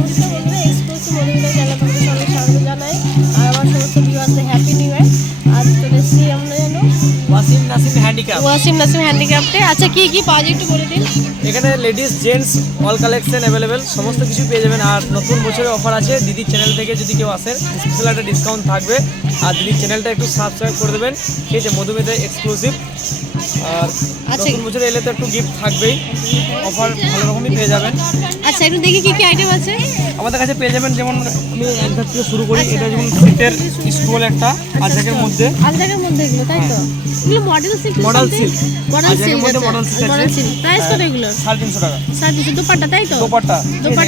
নমস্কার বন্ধুরা, exclusive Madhumita channel থেকে সবাইকে স্বাগত জানাই। আর আমার সমস্ত ভিউয়ারদের হ্যাপি নিউ ইয়ার। আজ চলে এসেছি আমরা জানো ওয়াসিম নাসিম হ্যান্ডিক্রাফটে। আচ্ছা কি কি পাওয়া যায় একটু বলে দিন। এখানে ladies gents all collection available, সমস্ত কিছু পেয়ে যাবেন। আর নতুন বছরের অফার আছে, দিদির চ্যানেল থেকে যদি কেউ আসেন স্পেশাল একটা ডিসকাউন্ট থাকবে। আর দিদির চ্যানেলটা একটু সাবস্ক্রাইব করে দেবেন, ঠিক আছে? মধুমিতা এক্সক্লুসিভ। আর নতুন বছরে এলে তো একটু গিফট থাকবেই, অফার ভালো রকমই পেয়ে যাবেন। আচ্ছা একটু দেখি কি কি আইটেম আছে আমাদের কাছে পেয়ে যাবেন। যেমন আমি এক ধাপ থেকে শুরু করি। এটা যেমন সিটের স্টুল একটা আজকের মধ্যে, এগুলো তাই তো? এগুলো model silk, model silk, model silk মধ্যে মডেল সিল্ক আছে। প্রাইস কত এগুলো? 350 টাকা। 350 দুপাট্টা তাই তো? দুপাট্টা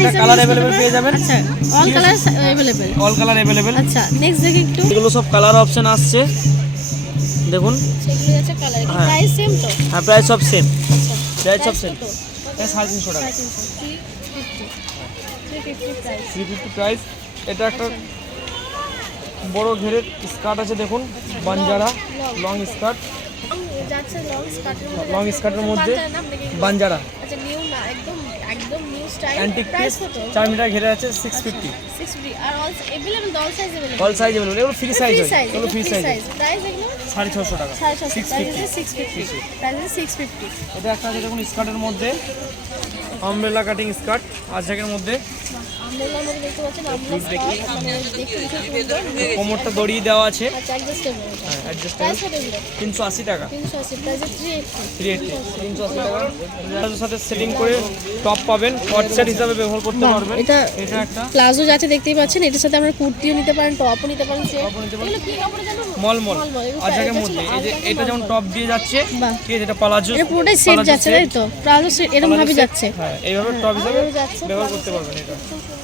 এটা কালার अवेलेबल পেয়ে যাবেন। আচ্ছা all colour available, all colour available. আচ্ছা নেক্সট দেখি একটু। এগুলো সব কালার অপশন আসছে, দেখুন। সেগুলো আছে কালার, প্রাইস সেম তো? হ্যাঁ, প্রাইস সব সেম, আচ্ছা প্রাইস সব সেম। এটা 350 টাকা, 350 প্রাইস। এটা একটা বড় ঘেরের স্কার্ট আছে, দেখুন, বানজারা লং স্কার্ট, যাচ্ছে লং স্কার্টের মধ্যে, লং স্কার্টের মধ্যে বানজারা আচ্ছা নিউ না, একদম একদম new style. Antique price piece, কত? 4 মিটার ঘেরে আছে, 650। 650 আর all available, all size available, all size available. এগুলো ফ্রি সাইজ হয়, এগুলো ফ্রি সাইজ। প্রাইস এগুলো 650 টাকা, 650, প্রাইস 650। এটা একটা আছে, দেখুন, স্কার্টের মধ্যে আমব্রেলা কাটিং স্কার্ট আজকের মধ্যে। আমব্রেলার মধ্যে দেখতে পাচ্ছেন, আমব্রেলা স্কার্ট, মানে দেখতে খুব সুন্দর। কোমরটা দড়ি দেওয়া আছে, আচ্ছা অ্যাডজাস্টেবল। হ্যাঁ অ্যাডজাস্টেবল। প্রাইস কত এগুলো? 380 টাকা, 380, প্রাইস 380। 380 টাকা। এটার সাথে সেটিং করে টপ পাবেন, কট সেট হিসাবে ব্যবহার করতে পারবেন। এটা এটা একটা প্লাজো যাচ্ছে দেখতেই পাচ্ছেন, এটার সাথে আমরা কুর্তিও নিতে পারেন, টপও নিতে পারেন। এগুলো কি কাপড়ে জানো? মলমল আজকের মধ্যে। এই যে এটা যেমন টপ দিয়ে যাচ্ছে, বাহ। ঠিক আছে? এটা পালাজো, এটা পুরোটাই সেট যাচ্ছে তাই তো? প্লাজো সেট এরকম ভাবে যাচ্ছে। হ্যাঁ, এইভাবে টপ হিসাবে যাচ্ছে, ব্যবহার করতে পারবেন। এটা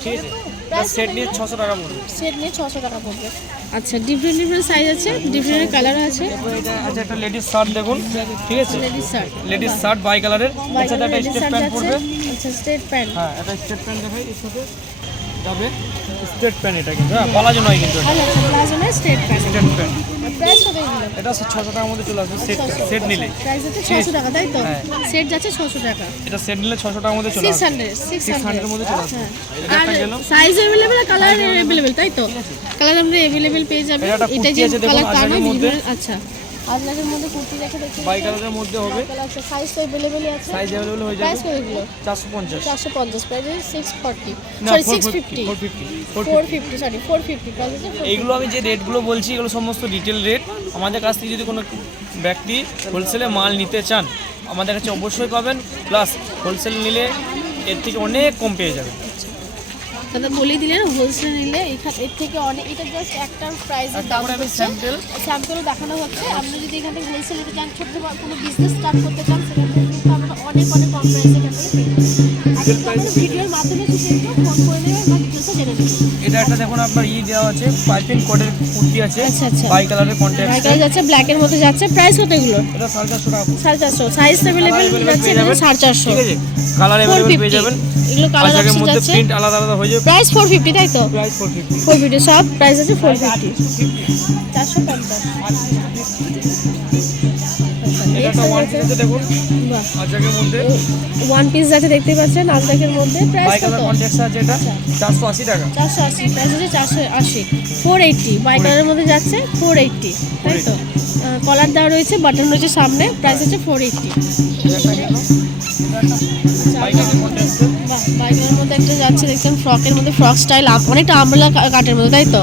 ঠিক আছে, এটা সেট নিয়ে 600 টাকা পড়বে। সেট নিয়ে 600 টাকা পড়বে। আচ্ছা ডিফারেন্ট ডিফারেন্ট সাইজ আছে, ডিফারেন্ট কালার আছে। এরপরে এটা আছে একটা লেডিস শার্ট, দেখুন, ঠিক আছে? লেডিস শার্ট, লেডিস শার্ট বাই কালারের, এর সাথে একটা স্টেপ প্যান্ট পড়বে। আচ্ছা স্ট্রেট প্যান্ট, হ্যাঁ, এটা স্টেপ প্যান্ট দেখাই, এর সাথে যাবে স্ট্রেট প্যান্ট। এটা কিন্তু হ্যাঁ, পালাজো নয় কিন্তু, এটা আচ্ছা প্লাজো না straight pant. Straight pant. Price কত এগুলো? এটা 600 টাকার মধ্যে চলে আসবে সেট, সেট নিলে। প্রাইস হচ্ছে 600 টাকা তাই তো? সেট যাচ্ছে 600 টাকা। এটা সেট নিলে 600 টাকার মধ্যে চলে আসবে, 600 এর মধ্যে চলে আসবে। এটা আর একটা গেল। সাইজ अवेलेबल আর কালার अवेलेबल তাই তো? কালার আমরা अवेलेबल পেয়ে যাবেন। এটা একটা এটা কুর্তি যে আছে, দেখুন, কালার তা আজরাকের নয়, মধ্যে। আচ্ছা আজরাকের মধ্যে কুর্তি দেখে দেখতে বাই কালারের মধ্যে হবে, আচ্ছা সাইজ তো अवेलेबल আছে, সাইজ अवेलेबल হয়ে যাবে। প্রাইস কত এগুলো? 450, 450, প্রাইস 640, না সরি 450, 650, 450। 450 সরি 450, প্রাইস হচ্ছে 450। এইগুলো আমি যে রেটগুলো বলছি, এগুলো সমস্ত রিটেল রেট। আমাদের কাছ থেকে যদি কোনো ব্যক্তি হোলসেলে মাল নিতে চান, আমাদের কাছে অবশ্যই পাবেন। প্লাস হোলসেল নিলে এর থেকে অনেক কম পেয়ে যাবেন। দাদা বলেই দিলেন, হোলসেল নিলে এর থেকে অনেক, এটা জাস্ট একটা প্রাইসের দাম তারপরে আমি হচ্ছে, স্যাম্পল স্যাম্পলও দেখানো হচ্ছে। আপনি যদি এখান থেকে হোলসেল নিতে চান, ছোট্ট কোনো বিজনেস স্টার্ট করতে চান, সেক্ষেত্রে কিন্তু আমরা অনেক অনেক কম প্রাইসে এখান থেকে পেয়ে যাবেন। আর কিন্তু আমাদের ভিডিওর মাধ্যমে যদি একটু ফোন করে দেবেন বা ডিটেলসটা জেনে নেবেন। এটা একটা দেখুন, আপনার দেওয়া আছে, পাইপিং কোডের কুর্তি আছে, আচ্ছা আচ্ছা, বাই কালারের কন্ট্যাক্ট। ব্ল্যাক যাচ্ছে, ব্ল্যাকের মধ্যে যাচ্ছে। প্রাইস কত এগুলো? এটা 450 টাকা, 450, সাইজ अवेलेबल যাচ্ছে 450, ঠিক আছে? কালার अवेलेबल পেয়ে যাবেন। এগুলো কালার আজকের অপশন মধ্যে যাচ্ছে। প্রিন্ট আলাদা আলাদা হয়ে যাবে। প্রাইস 450 তাই তো? প্রাইস 450, 450 সব প্রাইস আছে 450, 450। এটা একটা ওয়ান পিস আছে, দেখুন, বাহ, আজকের মধ্যে ওয়ান পিস আছে দেখতে পাচ্ছেন আজরাকের মধ্যে। প্রাইস বাই কত? কালার কন্ট্যাক্ট আছে, এটা 480 টাকা, 480, প্রাইস হচ্ছে 480, 480 বাই কালারের মধ্যে যাচ্ছে 480 তাই তো? কলার দেওয়া রয়েছে, বাটন রয়েছে সামনে, প্রাইস হচ্ছে 480। এটা একটা গেল। বাই কালার কন্ট্যাক্ট আছে, বাহ, বাই কালারের মধ্যে একটা যাচ্ছে দেখছেন, ফ্রকের মধ্যে, ফ্রক স্টাইল, অনেকটা আমলা কাটের মধ্যে তাই তো?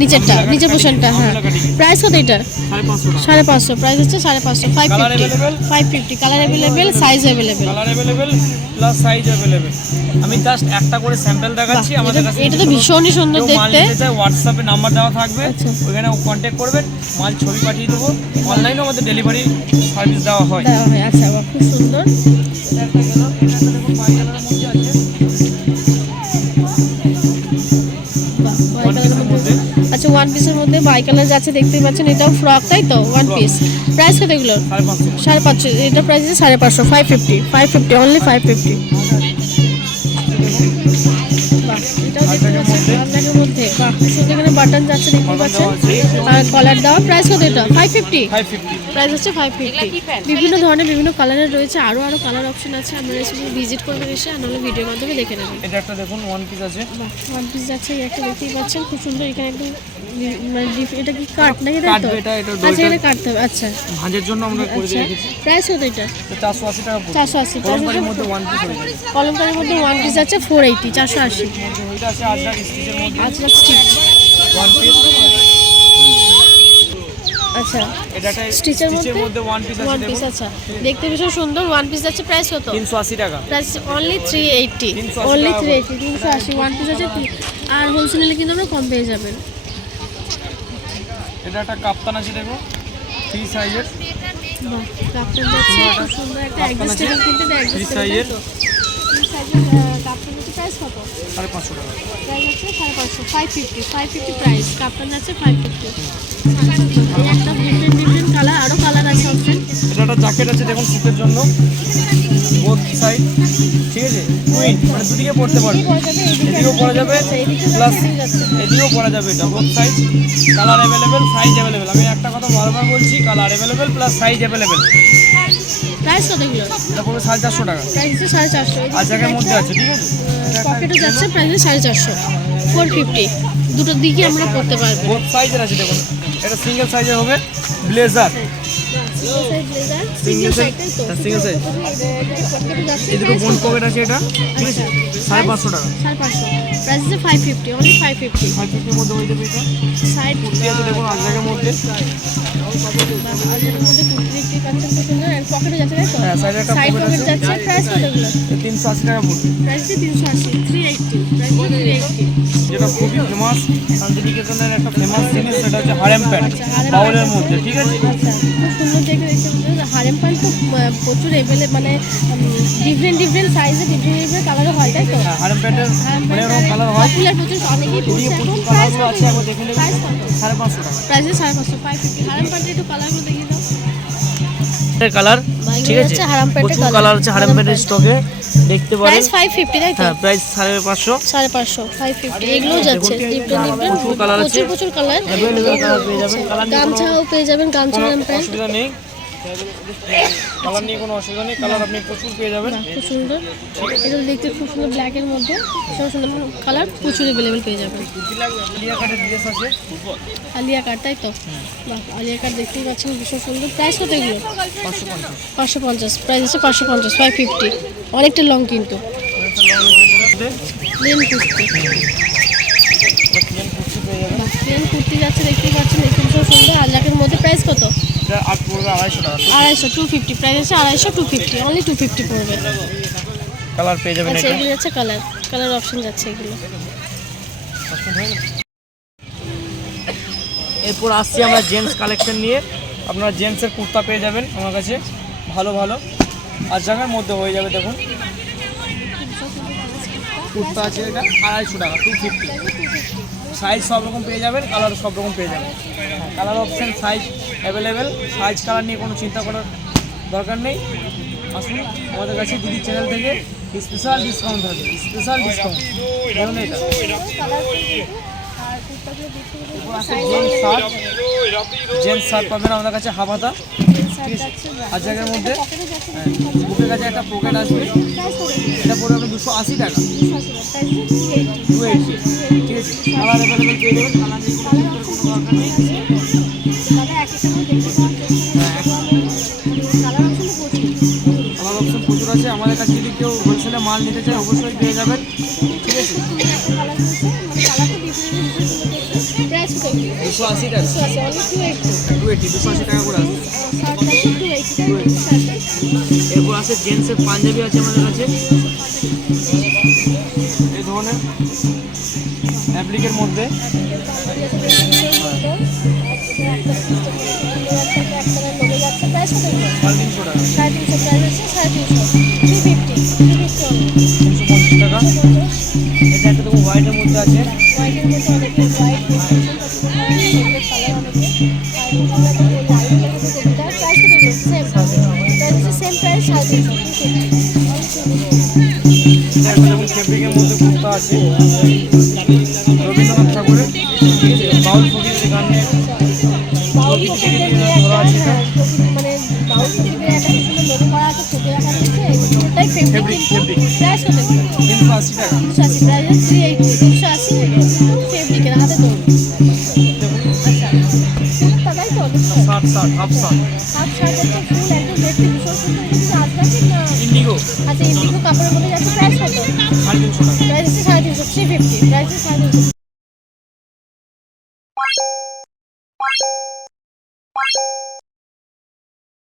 নিচেরটা, নিচের পোর্শনটা, হ্যাঁ। প্রাইস কত এটা? 550 টাকা। 550, প্রাইস হচ্ছে 550, colour 550, available, 550 colour available, size available. Colour available plus size available. আমি জাস্ট একটা করে স্যাম্পল দেখাচ্ছি। আমাদের কাছে এটা তো ভীষণই সুন্দর কেউ মাল দেখতে। নিতে চায়, হোয়াটসঅ্যাপে নাম্বার দেওয়া থাকবে, আচ্ছা। ওইখানে কন্ট্যাক্ট করবেন, মাল ছবি পাঠিয়ে দেবো। অনলাইনেও আমাদের ডেলিভারি সার্ভিস দেওয়া হয়। দেওয়া হয়, আচ্ছা বাহ, খুব সুন্দর। এটা একটা গেল। এটা একটা দেখুন, বাই কালারের মধ্যে আছে, বাহ, বাই ওয়ান কালারের পিসের মধ্যে। আচ্ছা ওয়ান পিসের মধ্যে বাই কালার যাচ্ছে দেখতেই পাচ্ছেন, এটাও ফ্রক তাই তো? ওয়ান পিস, প্রাইস কত এগুলো? 550, 550, এটা প্রাইস আছে 550, 550 অনলি 550। বাহ, এটাও দেখতে পাচ্ছেন আজরাকের মধ্যে, বাহ, সুন্দর এখানে বাটন যাচ্ছে দেখতে পাচ্ছেন, আর কলার দেওয়া। প্রাইস কত এটা? 550। 550 প্রাইস হচ্ছে 550। বিভিন্ন ধরনের বিভিন্ন কালারের রয়েছে, আরও কালার অপশন আছে। আপনারা এসে ভিজিট করবেন এসে, আর নাহলে ভিডিওর মাধ্যমে দেখে নেবেন। এটা একটা দেখুন ওয়ান পিস আছে, ওয়ান পিস যাচ্ছে, এই একটা দেখতেই পাচ্ছেন খুব সুন্দর। এখানে একদম মানে এটা কি কাট নাকি? তাই তো, কাটবে এটা, এটা আচ্ছা এখানে কাটতে হবে। আচ্ছা ভাঁজের জন্য আমরা করে আচ্ছা, রেখেছি। প্রাইস কত এটা? 480 টাকা পড়বে। 480। কলমকারীর মধ্যে ওয়ান পিস হয়ে যাবে। কলমকারীর মধ্যে ওয়ান পিস যাচ্ছে 480, 480। এটা আছে আজরাক স্টিচের মধ্যে আচ্ছা স্টিচ, ওয়ান পিস। আচ্ছা এটা একটা স্টিচের মধ্যে ওয়ান পিস আছে ওয়ান পিস। দেখুন, আচ্ছা দেখতে ভীষণ সুন্দর। ওয়ান পিস যাচ্ছে প্রাইস কত? 380 টাকা। প্রাইস অনলি 380, 380 অনলি টাকা। 380, 380 ওয়ান পিস আছে। আর হোলসেল নিলে কিন্তু আমরা কম পেয়ে যাবেন। এটা একটা কাপ্তান আছে দেখো, ফ্রি সাইজের। বাহ, কাপড় যাচ্ছে খুব সুন্দর একটা অ্যাডজাস্টেবল, কিন্তু এটা ফ্রি অ্যাডজাস্টেবল সাইজের। ফ্রি সাইজের কাপড় হচ্ছে। প্রাইস কত? 550 টাকা। প্রাইস হচ্ছে 550, 550 প্রাইস। কাপড় যাচ্ছে 550। এই একটা ডিফারেন্ট কালার, আরও কালার আছে অপশন। এটা একটা জ্যাকেট আছে দেখুন শীতের জন্য, বোথ সাইড, ঠিক আছে, কুইন মানে দুদিকে পড়তে পারবে, এদিকেও পরা যাবে প্লাস এদিকেও পরা যাবে। এটা both size, colour available, size available. আমি একটা কথা বারবার বলছি, colour available plus size available. Price কত এগুলো? এটা পড়বে 450 টাকা। প্রাইস হচ্ছে 450। আর জায়গার মধ্যে আছে, ঠিক আছে। পকেটও যাচ্ছে, প্রাইস 450, 450। দুটো দিকে আমরা পড়তে পারবো। বোথ সাইজের আছে দেখুন, এটা সিঙ্গেল সাইজের হবে, blazer single size, single size. এই দুটো বোন পকেট আছে, এটা ঠিক আছে 550 টাকা। 550, প্রাইস হচ্ছে 550, অনলি 550। 550 মধ্যে হয়ে যাবে। এটা সাইড কুর্তি আছে দেখুন আজরাকের মধ্যে, আগের মধ্যে কুর্তি দেখতে পাচ্ছেন খুব সুন্দর। আর পকেটও যাচ্ছে, তাই তো? হ্যাঁ সাইডে একটা সাইড পকেট পকেট আছে। যাচ্ছে। প্রাইস কত এগুলো? 380 টাকা পড়বে। প্রাইস হচ্ছে 380, 380, প্রাইস হচ্ছে 380। যেটা খুবই ফেমাস শান্তিনিকেতনের একটা ফেমাস জিনিস, সেটা হচ্ছে হারেম প্যান্ট, বাউলের মধ্যে, ঠিক আছে। আচ্ছা খুব সুন্দর দেখে দেখতে পাচ্ছেন। হারেম প্যান্ট তো প্রচুর মানে ডিফারেন্ট সাইজে, ডিফারেন্ট কালারও হয়, তাই তো? হ্যাঁ হারেম প্যান্টের অনেক রকম কালার হয়, পপুলার প্রচুর, অনেকেই কুড়ি পড়ছে এখন। 25 প্রাইস কালারগুলো কত আছে, একবার দেখে নেবেন। প্রাইস কত? 550 টাকা। প্রাইস 550, 550। হারাম প্যান্টের একটু কালারগুলো দেখিয়ে দাও। কালার, ঠিক আছে, হচ্ছে হারাম প্যান্টের প্রচুর কালার আছে হারেম প্যান্টের স্টকে, দেখতে পারেন। প্রাইস 550, তাই তো? হ্যাঁ প্রাইস 550। 550, 550 এগুলো যাচ্ছে। ডিফারেন্ট প্রচুর কালার আছে, প্রচুর কালার। অ্যাভেলেবেল কালার পেয়ে যাবেন। কালার নিয়ে গামছাও পেয়ে যাবেন, গামছা কোনো হারাম প্যান্ট। অসুবিধা নেই, কালার নিয়ে কোনো অসুবিধা নেই, কালার আপনি প্রচুর পেয়ে যাবেন। খুব সুন্দর, এগুলো দেখতে খুব সুন্দর, ব্ল্যাকের মধ্যে সুন্দর সুন্দর কালার প্রচুর অ্যাভেলেবেল পেয়ে যাবেন। লিয়া কাটের ড্রেস আছে, আলিয়া কাট, তাই তো? বাহ, আলিয়া কাট দেখতেই পাচ্ছেন ভীষণ সুন্দর। প্রাইস কত এগুলো? 550। 550, প্রাইস হচ্ছে 550, 550। অনেকটা লং কিন্তু। প্লেন কুর্তি, প্লেন কুর্তি পেয়ে যাবেন। বাহ, প্লেন কুর্তি যাচ্ছে দেখতেই পাচ্ছেন, দেখতে ভীষণ সুন্দর। আলিয়াকের মধ্যে প্রাইস কত? এটা আট পড়বে 250 টাকা। 250, 250, প্রাইস হচ্ছে 250, 250, অনলি 250 পড়বে। কালার পেয়ে যাবেন। আচ্ছা এটা এগুলো যাচ্ছে কালার অপশন যাচ্ছে এগুলো। এরপর আসছি আমরা জেন্টস কালেকশন নিয়ে। আপনারা জেন্টসের কুর্তা পেয়ে যাবেন আমার কাছে, ভালো ভালো আর জায়গার মধ্যে হয়ে যাবে। দেখুন কুর্তা আছে, এটা 250 টাকা, 250। সাইজ সব রকম পেয়ে যাবেন, কালার সব রকম পেয়ে যাবেন। হ্যাঁ colour option size available, size colour নিয়ে কোনো চিন্তা করার দরকার নেই। আসুন আমাদের কাছে দিদি চ্যানেল থেকে স্পেশাল ডিসকাউন্ট থাকবে, স্পেশাল ডিসকাউন্ট। দেখুন এটা জেন্টস শার্ট পাবেন আমাদের কাছে, হাফাতা, আর জায়গার মধ্যে বুকের কাছে একটা পকেট আসবে। এটা পড়বে আপনার 280 টাকা, 280, ঠিক আছে। কালার অ্যাভেলেবেল পেয়ে যাবেন, কালার নিয়ে কোনো চিন্তার কোনো দরকার নেই। কালার অপশন প্রচুর আছে আমাদের কাছে। যদি কেউ হোলসেলে মাল নিতে চায় অবশ্যই পেয়ে যাবেন, ঠিক আছে। 280 টাকা, 280 টাকা করে আসবে। এরপর আছে জেন্টসের পাঞ্জাবি আছে আমাদের কাছে, এই ধরনের অ্যাপ্লিকের মধ্যে। প্রাইস কত? 350 টাকা, 350, প্রাইস হচ্ছে 350, 350, 350 টাকা। এটা একটা দেখুন হোয়াইটের মধ্যে আছে, হোয়াইটের মধ্যে অনেকে হোয়াইট সেম প্রাইস 350। এটা একটা দেখুন ফেব্রিকের মধ্যে কুর্তা আছে, আছে রবীন্দ্রনাথ ঠাকুরের, ঠিক আছে, বাউল ফকিরের গানের বাউল ছবি থেকে ফকিরের নিয়ে যে ধরা আছে একটা এটা। মানে বাউল ফকিরের একটা সুন্দর লোগো করা আছে, ছবি রাখা রয়েছে, পুরোটাই ফেব্রিক, কিন্তু প্রাইস কত? 380 টাকা। 380, প্রাইস 380, 380 ফেব্রিকের হাতে তৈরি। আচ্ছা, ফুলটা তাই তো? 60 হাফ শার্ট হাফ শার্ট হচ্ছে ফুল, একদম দেখতে ভীষণ সুন্দর। এটা কি আজরাকের না? ইন্ডিগো আচ্ছা, ইন্ডিগো কাপড়ের মধ্যে যাচ্ছে, প্রাইস কত? 350 টাকা। প্রাইস হচ্ছে 350, 350, প্রাইস হচ্ছে 350।